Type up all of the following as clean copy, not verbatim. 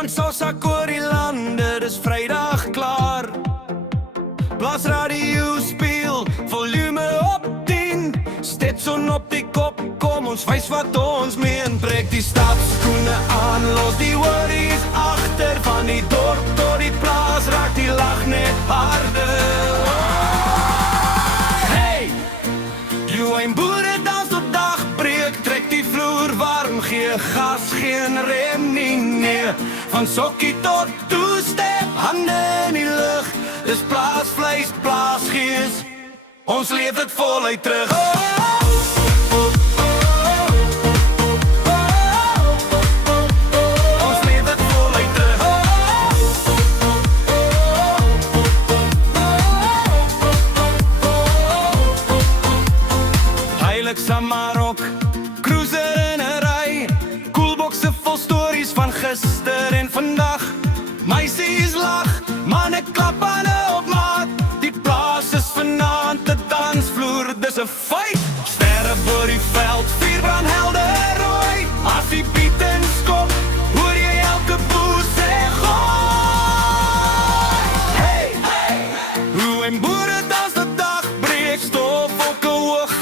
Van Sasak oor die lande, dis Vrydag klaar. Blaas radio speel, volume op 10. Stetson op die kop, kom ons wys wat ons meen. Trek die stapskoene aan, los die worries agter. Van die dorp tot die plaas, raak die lag net harder. Hey, jy en boere dans tot dagbreek. Trek die vloer warm, gee gas, geen rem nie, nee. Van sokkie tot toestep, hande in die lug. Dis plaasvleis, plaasgees, ons leef dit voluit terug. Ons leef dit voluit terug. Heilig Samarok, cruiser in 'n ry. Koelbokse vol stories van gister en vandag. Meisies lag, manne klap aan op maat. Die plaas is vanaand 'n dansvloer, dis 'n feit. Sterre voor die veld, vuurbrand helder rooi. As die bieten skop, hoor jy elke boer sê gooi. Hey, hey, hoe en boere dans tot dagbreek. Stof ook hoog,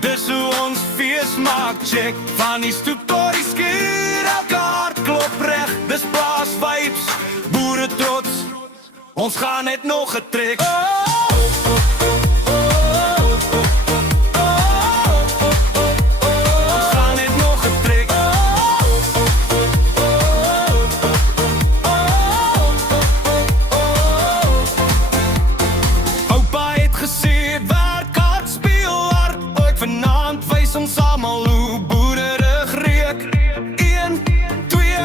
dis hoe ons fees maak. Check, van die stoep tot die skuur, elke hart klop reg. Dis plaas vibes, boere trots, ons gaan net nog 'n trek. Ons gaan net nog 'n trek. Oupa het gesê, werk hard, speel hard. Ooit vanaand wys ons almal hoe boere rug reek. 1, 2,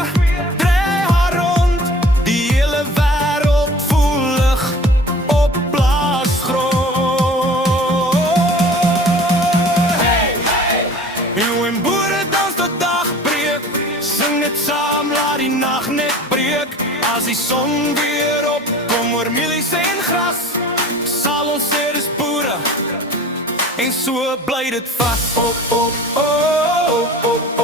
3 haar rond. Die hele wêreld voel lig op plaasgrond. Hey, hey, jy en boere dans tot dagbreek. Sing dit saam, laat die nag net breek. As die son weer op kom oor mielies en gras, sal ons sê dis boere, en so bly dit vas. Op, op, op, op, op.